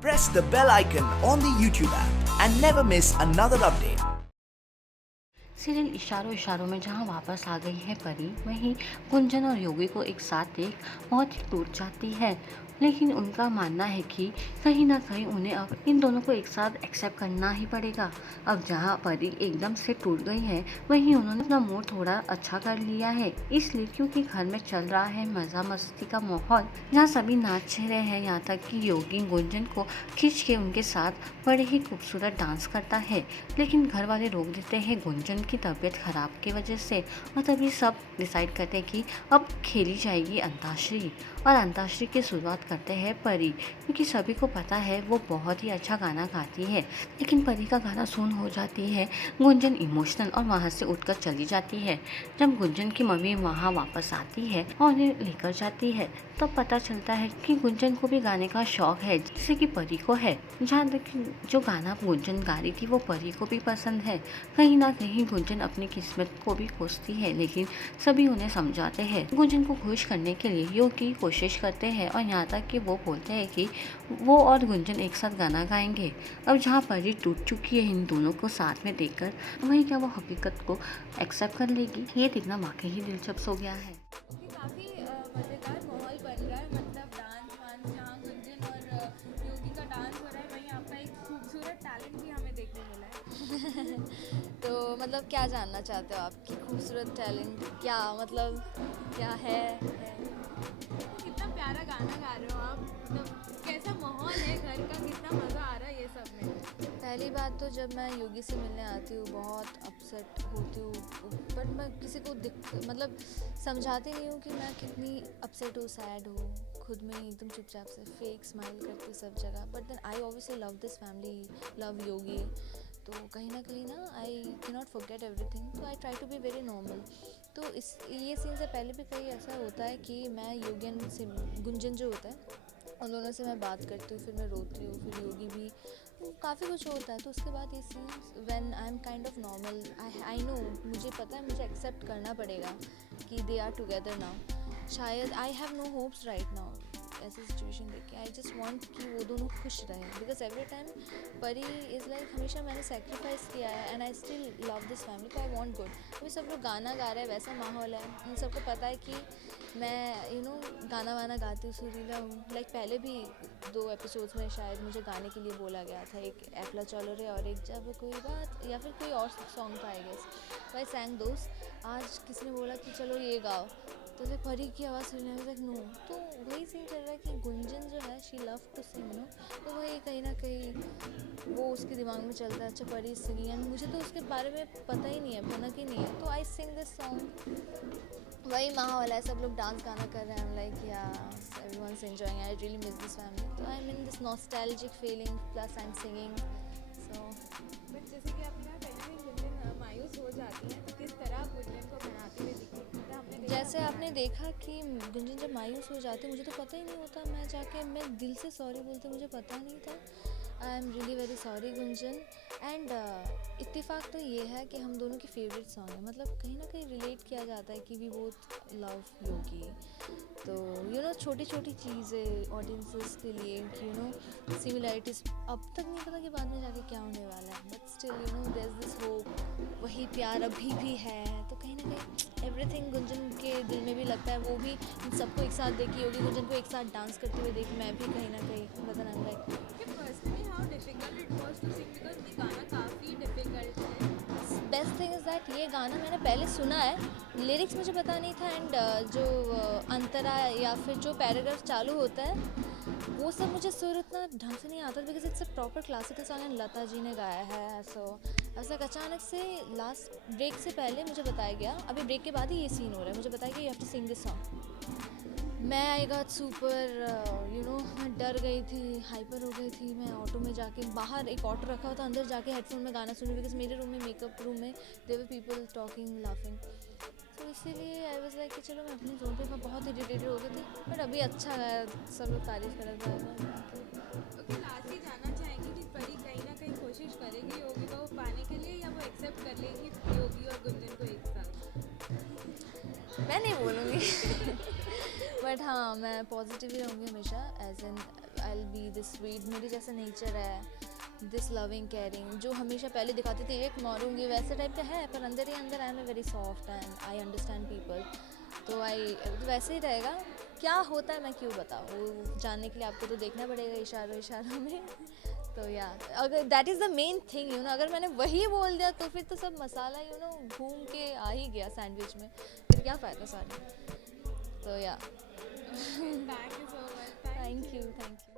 Press the bell icon on the YouTube app and never miss another update. Serial इशारों इशारों में जहां वापस आ गई है परी, वहीं गुंजन और योगी को एक साथ देख बहुत ही टूट जाती है। लेकिन उनका मानना है कि कहीं ना कहीं उन्हें अब इन दोनों को एक साथ एक्सेप्ट करना ही पड़ेगा। अब जहां परी एकदम से टूट गई है, वहीं उन्होंने अपना मूड थोड़ा अच्छा कर लिया है, इसलिए क्योंकि घर में चल रहा है मज़ा मस्ती का माहौल, जहां सभी नाच रहे हैं। यहाँ तक कि योगी गुंजन को खींच के उनके साथ बड़े ही खूबसूरत डांस करता है। लेकिन घर वाले रोक देते हैं गुंजन की तबीयत खराब की वजह से, और तभी सब डिसाइड करते हैं कि अब खेली जाएगी अंताक्षरी। और अंताक्षरी की शुरुआत करते हैं परी, क्योंकि सभी को पता है वो बहुत ही अच्छा गाना गाती है। लेकिन परी का गाना सुन हो जाती है गुंजन इमोशनल और वहाँ से उठकर चली जाती है। जब गुंजन की मम्मी वहाँ वापस आती है और उन्हें लेकर जाती है, तब तो पता चलता है कि गुंजन को भी गाने का शौक है, जैसे कि परी को है। जहाँ तक जो गाना गुंजन गा रही थी वो परी को भी पसंद है। कहीं ना कहीं गुंजन अपनी किस्मत को भी कोसती है, लेकिन सभी उन्हें समझाते हैं। गुंजन को खुश करने के लिए योगी कोशिश करते हैं, और यहाँ तक कि वो बोलते हैं कि वो और गुंजन एक साथ गाना गाएंगे। अब जहाँ परी टूट चुकी है इन दोनों को साथ में देखकर, वहीं क्या वो हकीकत को एक्सेप्ट कर लेगी, ये देखना वाकई ही दिलचस्प हो गया है। काफ़ी मज़ेदार माहौल बन रहा है, मतलब डांस वांस जहाँ गुंजन और योगी का डांस हो रहा है, वहीं आपका एक खूबसूरत टैलेंट भी हमें देखने मिला है। तो मतलब क्या जानना चाहते हो आप कि खूबसूरत टैलेंट क्या मतलब क्या है? कितना प्यारा गाना गा रहे हो आप, मतलब कैसा माहौल है घर का, कितना मज़ा आ रहा है ये सब में। पहली बात तो जब मैं योगी से मिलने आती हूँ बहुत अपसेट होती हूँ, बट मैं किसी को मतलब समझाती नहीं हूँ कि मैं कितनी अपसेट हूँ, सैड हूँ, खुद में ही एकदम चुपचाप से फेक स्माइल करती सब जगह। But then I obviously love this family, love Yogi, तो कहीं ना I can not forget everything, तो I try to be very normal. तो ये सीन से पहले भी कहीं ऐसा होता है कि मैं योगी से गुंजन जो होता है उन दोनों से मैं बात करती हूँ, फिर मैं रोती हूँ, फिर योगी भी, काफ़ी कुछ होता है। तो उसके बाद ये scenes when I am kind of normal, I know, मुझे पता है मुझे एक्सेप्ट करना पड़ेगा कि दे आर टुगेदर नाउ। शायद I have no hopes right now ऐसी सिचुएशन देख के। आई जस्ट वांट कि वो दोनों खुश रहें, बिकॉज एवरी टाइम परी इज़ लाइक हमेशा मैंने सेक्रीफाइस किया है and I still love this family, तो आई वांट गुड। अभी सब लोग गाना गा रहे हैं, वैसा माहौल है, उन सबको पता है कि मैं गाना वाना गाती हूँ, सुरीला हूँ। लाइक पहले भी 2 एपिसोड्स में शायद मुझे गाने के लिए बोला गया था, एक एकला चलो रे और एक जब कोई बात, या फिर कोई और सॉन्ग था आई गेस, तो आई सैंग दोस्त। आज किसी ने बोला कि चलो ये गाओ, तो फिर परी की आवाज़ सुनने में लाइक नो, तो वही सीन चल रहा है कि गुंजन जो है शी लव टू सिंग तो वही कहीं ना कहीं वो उसके दिमाग में चलता है, अच्छा परी सिंगिंग, एंड मुझे तो उसके बारे में पता ही नहीं है, भनक ही नहीं है, तो आई सिंग दिस सॉन्ग। वही माहौल है, सब लोग डांस गाना कर रहे हैं, लाइक या everyone's enjoying, I really miss this family, तो I mean this nostalgic feeling plus I am singing. So but जैसे कि आपने कहा कहीं ना कहीं गुंजन मायूस हो जाती हैं, तो किस तरह आप गुंजन को बनाते हुए दिखी, मतलब हमने जैसे आपने देखा कि गुंजन जब मायूस हो जाती, मुझे तो पता ही नहीं होता, मैं जाके मैं दिल से सॉरी बोलते, मुझे पता नहीं था। I am really very sorry Gunjan. And इत्तेफाक तो ये है कि हम दोनों की फेवरेट सॉन्ग है, मतलब कहीं ना कहीं रिलेट किया जाता है कि वी बोथ लव योगी। तो छोटी छोटी चीज़ें ऑडियंसेस के लिए सिमिलैरिटीज़, अब तक नहीं पता कि बाद में जाके क्या होने वाला है, but still there is this hope, वही प्यार अभी भी है। तो कहीं ना कहीं एवरीथिंग गुंजन के दिल में भी लगता है, वो भी इन सबको एक साथ देखी होगी, गुंजन को एक साथ डांस करते हुए देखी, मैं भी कहीं ना कहीं बदन I like. Personally how difficult it was to sing, because ये गाना काफ़ी डिफिकल्ट है। बेस्ट थिंग इज़ दैट ये गाना मैंने पहले सुना है, लिरिक्स मुझे पता नहीं था, एंड जो अंतरा या फिर जो पैराग्राफ चालू होता है वो सब मुझे सुर उतना ढंग से नहीं आता, because it's a proper classical song and Lata ji ने गाया है। सो ऐसा अचानक से लास्ट ब्रेक से पहले मुझे बताया गया, अभी ब्रेक के बाद ही ये सीन हो रहा है, मुझे बताया गया you have to sing this song. मैं आई गॉट सुपर मैं डर गई थी, हाइपर हो गई थी। मैं ऑटो में जाके, बाहर एक ऑटो रखा हुआ था, अंदर जाके हेडफोन में गाना सुनी, बिकॉज मेरे रूम में, मेकअप रूम में there were people talking laughing, तो इसीलिए आई वाज लाइक कि चलो मैं अपनी जोन पे, मैं बहुत इरिटेटेड हो गई थी, बट अभी अच्छा है, सब लोग तारीफ कर रहे थे। ओके, लास्ट ही जानना चाहेंगे कि परी कहीं ना कहीं कोशिश करेगी योगी को पाने के लिए, या वो एक्सेप्ट कर लेगी योगी और गुंजन को एक साथ? मैं नहीं बोलूँगी बट हाँ, मैं पॉजिटिव ही रहूँगी हमेशा, as in I will be this sweet, मेरे जैसा नेचर है, दिस लविंग केयरिंग, जो हमेशा पहले दिखाते थे एक मारूंगी वैसे टाइप का है, पर अंदर ही अंदर I am very soft and I understand people. तो वैसे ही रहेगा। क्या होता है मैं क्यों बताऊँ, वो जानने के लिए आपको तो देखना पड़ेगा इशारों इशारों में। तो या अगर that is the main thing you know, अगर मैंने वही बोल दिया तो फिर तो सब मसाला यू नो घूम के आ ही गया सैंडविच में, फिर क्या फ़ायदा सारी। तो या thank you so much. Thank you.